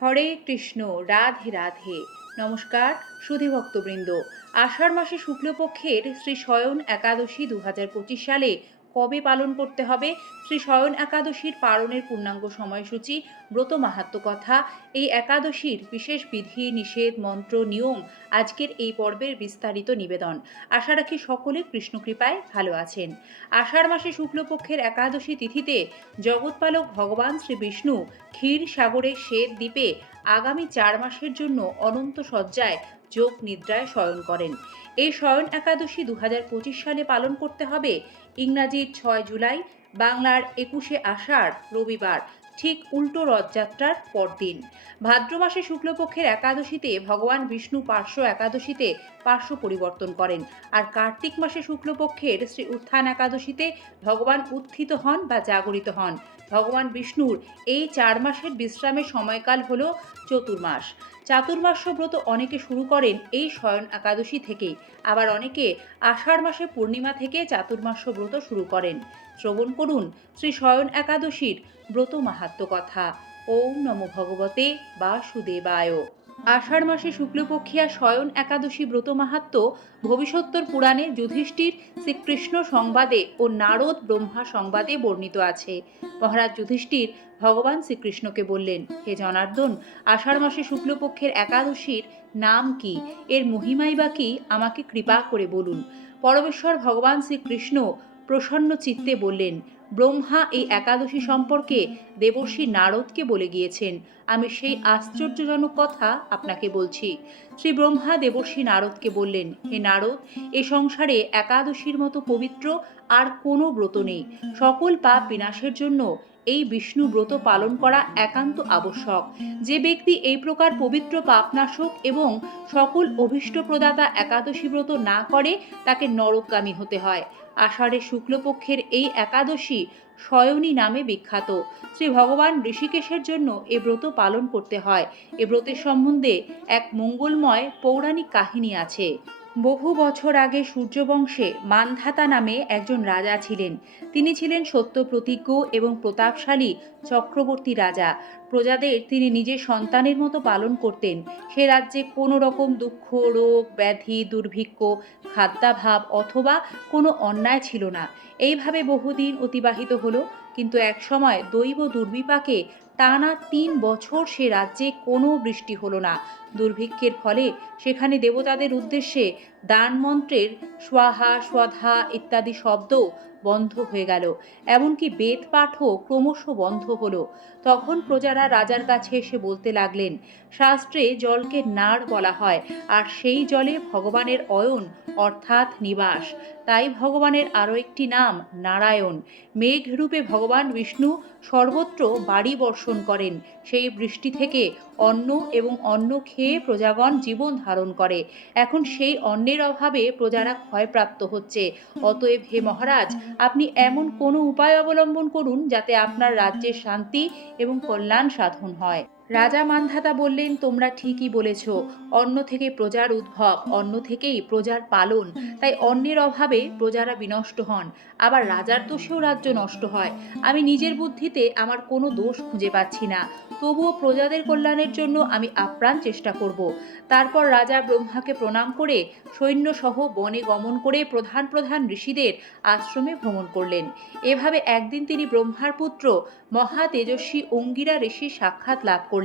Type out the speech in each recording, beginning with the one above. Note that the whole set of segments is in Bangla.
হরে কৃষ্ণ, রাধে রাধে। নমস্কার সুধীভক্তবৃন্দ আষাঢ় মাসে শুক্লপক্ষের শ্রী শয়ন একাদশী দু হাজার পঁচিশ সালে কবে পালন করতে হবে? শ্রী শয়ন একাদশীর পালনের পূর্ণাঙ্গ সময়সূচি, ব্রত মাহাত্ম কথা, এই একাদশীর বিশেষ বিধি, নিষেধ, মন্ত্র, নিয়ম আজকের এই পর্বের বিস্তারিত নিবেদন। আশা রাখি সকলে কৃষ্ণকৃপায় ভালো আছেন। আষাঢ় মাসে শুক্লপক্ষের একাদশী তিথিতে জগৎপালক ভগবান শ্রী বিষ্ণু ক্ষীর সাগরের শ্বেত দ্বীপে আগামী চার মাসের জন্য অনন্ত শয্যায় যোগ নিদ্রায় শয়ন করেন। এই শয়ন একাদশী দু হাজার পঁচিশ সালে পালন করতে হবে। ইংরাজির ছয় জুলাই, বাংলার একুশে আষাঢ় রবিবার। ঠিক উল্টো রথযাত্রার পরদিন। ভাদ্র মাসে শুক্লপক্ষের একাদশীতে ভগবান বিষ্ণু পার্শ্ব একাদশীতে পার্শ্ব পরিবর্তন করেন। আর কার্তিক মাসে শুক্লপক্ষের শ্রী উত্থান একাদশীতে ভগবান উত্থিত হন বা জাগরিত হন। ভগবান বিষ্ণুর এই চার মাসের বিশ্রামের সময়কাল হল চতুর্মাস। চাতুর্মাস্য ব্রত অনেকে শুরু করেন এই শয়ন একাদশী থেকেই। আবার অনেকে আষাঢ় মাসে পূর্ণিমা থেকে চাতুর্মাস্য ব্রত শুরু করেন। শ্রবণ করুন শ্রী শয়ন একাদশীর ব্রত মাহাত্ম কথা। ওম নমো ভগবতে বাসুদেবায়। আষাঢ় মাসে শুক্লপক্ষিয়া শয়ন একাদশী ব্রত মাহাত্ম ভবিষ্যত্তর পুরাণে যুধিষ্ঠির শ্রীকৃষ্ণ সংবাদে ও নারদ ব্রহ্মা সংবাদে বর্ণিত আছে। মহারাজ যুধিষ্ঠির ভগবান শ্রীকৃষ্ণকে বললেন, হে জনার্দন, আষাঢ় মাসে শুক্লপক্ষের একাদশীর নাম কি? এর মহিমাই বা কি? আমাকে কৃপা করে বলুন। পরমেশ্বর ভগবান শ্রীকৃষ্ণ প্রসন্ন চিত্তে বললেন, ব্রহ্মা এই একাদশী সম্পর্কে দেবর্ষী নারদকে বলে গিয়েছেন। আমি সেই আশ্চর্যজনক কথা আপনাকে বলছি। শ্রী ব্রহ্মা দেবর্ষী নারদকে বললেন, হে নারদ, এ সংসারে একাদশীর মতো পবিত্র আর কোনো ব্রত নেই। সকল পাপ বিনাশের জন্য এই বিষ্ণু ব্রত পালন করা একান্ত আবশ্যক। যে ব্যক্তি এই প্রকার পবিত্র পাপনাশক এবং সকল অভীষ্ট প্রদাতা একাদশী ব্রত না করে, তাকে নরকগামী হতে হয়। আষাঢ়ে শুক্লপক্ষের এই একাদশী শয়নী নামে বিখ্যাত। শ্রী ভগবান ঋষিকেশের জন্য এ ব্রত পালন করতে হয়। এ ব্রতের সম্বন্ধে এক মঙ্গলময় পৌরাণিক কাহিনী আছে। বহু বছর আগে সূর্যবংশে মানধাতা নামে একজন রাজা ছিলেন। তিনি ছিলেন সত্য প্রতিজ্ঞ এবং প্রতাপশালী চক্রবর্তী রাজা। প্রজাদের তিনি নিজের সন্তানের মতো পালন করতেন। সে রাজ্যে কোনো রকম দুঃখ, রোগ, ব্যাধি, দুর্ভিক্ষ, খাদ্যাভাব অথবা কোনো অন্যায় ছিল না। এইভাবে বহুদিন অতিবাহিত হলো, কিন্তু একসময় দৈব দুর্বিপাকে টানা তিন বছর সে রাজ্যে কোনো বৃষ্টি হলো না। দুর্ভিক্ষের ফলে সেখানে দেবতাদের উদ্দেশ্যে দান মন্ত্রের স্বাহা, স্বধা ইত্যাদি শব্দ বন্ধ হয়ে গেল। এমনকি বেদ পাঠও ক্রমশ বন্ধ হলো। তখন প্রজারা রাজার কাছে এসে বলতে লাগলেন, শাস্ত্রে জলকে নাড় বলা হয়, আর সেই জলে ভগবানের অয়ন অর্থাৎ নিবাস। তাই ভগবানের আরও একটি নাম, নারায়ণ। মেঘরূপে ভগবান বিষ্ণু সর্বত্র বাড়ি বর্ষণ করেন। সেই বৃষ্টি থেকে অন্ন এবং অন্ন খেয়ে প্রজাগণ জীবন ধারণ করে। এখন সেই অন্নের অভাবে প্রজারা ক্ষয়প্রাপ্ত হচ্ছে। অতএব হে মহারাজ, আপনি এমন কোনো উপায় অবলম্বন করুন যাতে আপনার রাজ্যের শান্তি এবং কল্যাণ সাধন হয়। রাজা মানধাতা বললেন, তোমরা ঠিকই বলেছ। অন্ন থেকে প্রজার উদ্ভব, অন্ন থেকেই প্রজার পালন। তাই অন্যের অভাবে প্রজারা বিনষ্ট হন। আবার রাজার দোষেও রাজ্য নষ্ট হয়। আমি নিজের বুদ্ধিতে আমার কোনো দোষ খুঁজে পাচ্ছি না। তবুও প্রজাদের কল্যাণের জন্য আমি আপ্রাণ চেষ্টা করব। তারপর রাজা ব্রহ্মাকে প্রণাম করে সৈন্যসহ বনে গমন করে প্রধান প্রধান ঋষিদের আশ্রমে ভ্রমণ করলেন। এভাবে একদিন তিনি ব্রহ্মার পুত্র মহা তেজস্বী অঙ্গিরা ঋষির সাক্ষাৎ লাভ করলেন।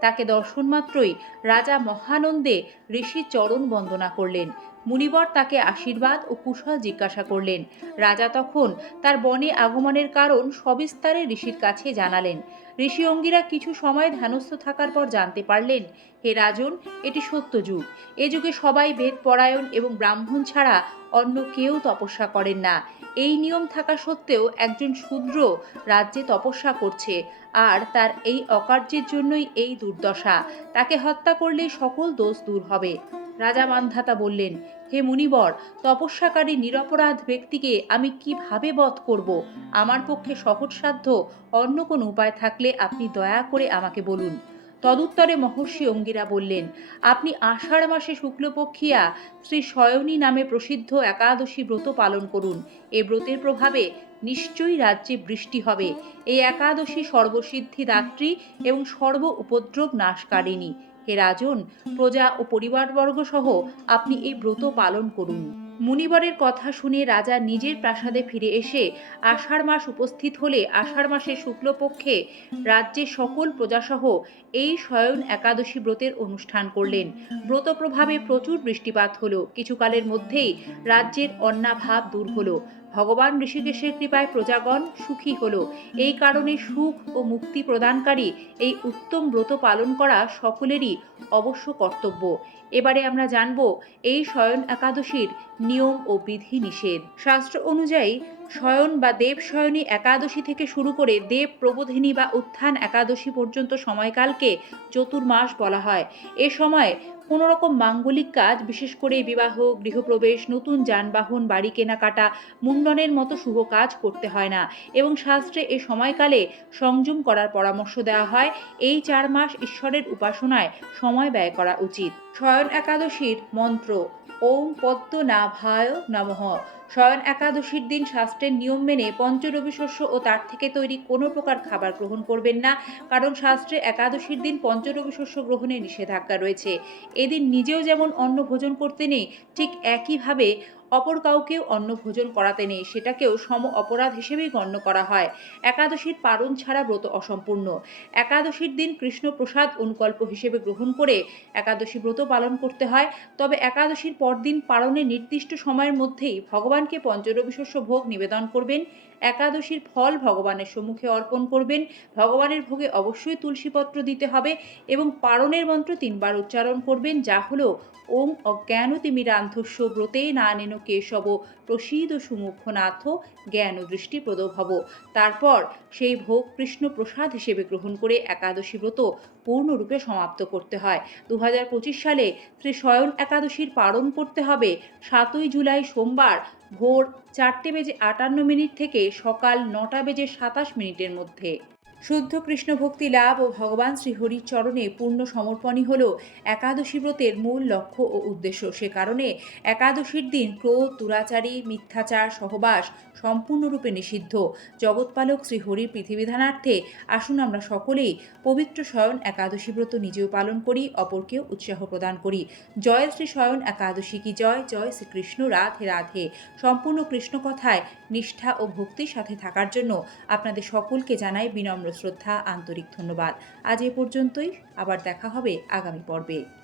তাকে দর্শন মাত্রই রাজা মহানন্দে ঋষির চরণ বন্দনা করলেন। মুনিবর তাকে আশীর্বাদ ও কুশল জিজ্ঞাসা করলেন। রাজা তখন তার বনে আগমনের কারণ সবিস্তারে ঋষির কাছে জানালেন। ঋষি অঙ্গিরা কিছু সময় ধ্যানস্থ থাকার পর জানতে পারলেন, হে রাজন, এটি সত্য যুগ। এ যুগে সবাই বেদ, পরায়ণ এবং ব্রাহ্মণ ছাড়া অন্য কেউ তপস্যা করেন না। এই নিয়ম থাকা সত্ত্বেও একজন শূদ্র রাজ্যে তপস্যা করছে আর তার এই অকার্যের জন্যই এই দুর্দশা। তাকে হত্যা করলেই সকল দোষ দূর হবে। রাজা মানধাতা বললেন, হে মুনিবর, তপস্যাকারী নিরপরাধ ব্যক্তিকে আমি কীভাবে বধ করব? আমার পক্ষে সহজসাধ্য অন্য কোনো উপায় থাকলে আপনি দয়া করে আমাকে বলুন। তদুত্তরে মহর্ষি অঙ্গিরা বললেন, আপনি আষাঢ় মাসে শুক্লপক্ষিয়া শ্রী শয়নী নামে প্রসিদ্ধ একাদশী ব্রত পালন করুন। এ ব্রতের প্রভাবে নিশ্চয়ই রাজ্যে বৃষ্টি হবে। এই একাদশী সর্বসিদ্ধি সর্বসিদ্ধিদাত্রী এবং সর্ব উপদ্রব নাশকারিণী। হে রাজন, প্রজা ও পরিবারবর্গ সহ আপনি এই ব্রত পালন করুন। মুনিবরের কথা শুনে রাজা নিজের প্রাসাদে ফিরে এসে আষাঢ় মাস উপস্থিত হলে আষাঢ় মাসের শুক্লপক্ষে রাজ্যের সকল প্রজাসহ এই স্বয়ন একাদশী ব্রতের অনুষ্ঠান করলেন। ব্রত প্রভাবে প্রচুর বৃষ্টিপাত হলো। কিছুকালের মধ্যেই রাজ্যের অন্যাভাব দূর হলো। ভগবান ঋষিকেশের কৃপায় প্রজাগণ সুখী হলো। এই কারণে সুখ ও মুক্তি প্রদানকারী এই উত্তম ব্রত পালন করা সকলেরই অবশ্য কর্তব্য। এবারে আমরা জানব এই শয়ন একাদশীর নিয়ম ও বিধি নিষেধ। শাস্ত্র অনুযায়ী শয়ন বা দেব শয়নী একাদশী থেকে শুরু করে দেব প্রবোধিনী বা উত্থান একাদশী পর্যন্ত সময়কালকে চতুর্মাস বলা হয়। এ সময় কোনো রকম মাঙ্গলিক কাজ, বিশেষ করে বিবাহ, গৃহপ্রবেশ, নতুন যানবাহন, বাড়ি কেনাকাটা, মুন্ডনের মতো শুভ কাজ করতে হয় না এবং শাস্ত্রে এ সময়কালে সংযম করার পরামর্শ দেওয়া হয়। এই চার মাস ঈশ্বরের উপাসনায় সময় ব্যয় করা উচিত। শয়ন একাদশীর মন্ত্র, ওম পদ্মনাভায় নমঃ। শয়ন একাদশীর দিন শাস্ত্রের নিয়ম মেনে পঞ্চরবি শস্য ও তার থেকে তৈরি কোনো প্রকার খাবার গ্রহণ করবেন না, কারণ শাস্ত্রে একাদশীর দিন পঞ্চরবি শস্য গ্রহণে নিষেধাজ্ঞা রয়েছে। এদিন নিজেও যেমন অন্ন ভোজন করতে নেই ঠিক একইভাবে অপর কাউকেও অন্ন ভোজন করাতে নেই। সেটাকেও সম অপরাধ হিসেবেই গণ্য করা হয়। একাদশীর পারণ ছাড়া ব্রত অসম্পূর্ণ। একাদশীর দিন কৃষ্ণ প্রসাদ অনুকল্প হিসেবে গ্রহণ করে একাদশী ব্রত পালন করতে হয়। তবে একাদশীর পরদিন পালনের নির্দিষ্ট সময়ের মধ্যেই ভগবানকে পঞ্চরবি শস্য ভোগ নিবেদন করবেন। একাদশীর ফল ভগবানের সম্মুখে অর্পণ করবেন। ভগবানের ভোগে অবশ্যই তুলসীপত্র দিতে হবে এবং পারণের মন্ত্র তিনবার উচ্চারণ করবেন, যা হলো, ওম অজ্ঞান তিমিরান্ধস্য ব্রতে না নেন কেশব প্রসীদ সুমুখনাথ জ্ঞান দৃষ্টি প্রদ ভব। তারপর সেই ভোগ কৃষ্ণ প্রসাদ হিসেবে গ্রহণ করে একাদশী ব্রত পূর্ণরূপে সমাপ্ত করতে হয়। দু হাজার পঁচিশ সালে শ্রী শয়ন একাদশীর পালন করতে হবে। সাতই জুলাই সোমবার ভোর চারটে বেজে আটান্ন মিনিট থেকে সকাল নটা বেজে সাতাশ মিনিটের মধ্যে। শুদ্ধ কৃষ্ণ ভক্তি লাভ ও ভগবান শ্রীহরির চরণে পূর্ণ সমর্পণই হল একাদশী ব্রতের মূল লক্ষ্য ও উদ্দেশ্য। সে কারণে একাদশীর দিন ক্রোধ, দুরাচারী, মিথ্যাচার, সহবাস সম্পূর্ণরূপে নিষিদ্ধ। জগৎপালক শ্রীহরির পৃথিবীধানার্থে আসুন আমরা সকলেই পবিত্র স্বয়ন একাদশী ব্রত নিজেও পালন করি, অপরকেও উৎসাহ প্রদান করি। জয় শ্রী স্বয়ন একাদশী কি জয়? জয় শ্রীকৃষ্ণ, রাধে রাধে। সম্পূর্ণ কৃষ্ণ কথায় নিষ্ঠা ও ভক্তির সাথে থাকার জন্য আপনাদের সকলকে জানাই বিনম্র শ্রদ্ধা আন্তরিক ধন্যবাদ। আজ এ পর্যন্তই। আবার দেখা হবে আগামী পর্বে।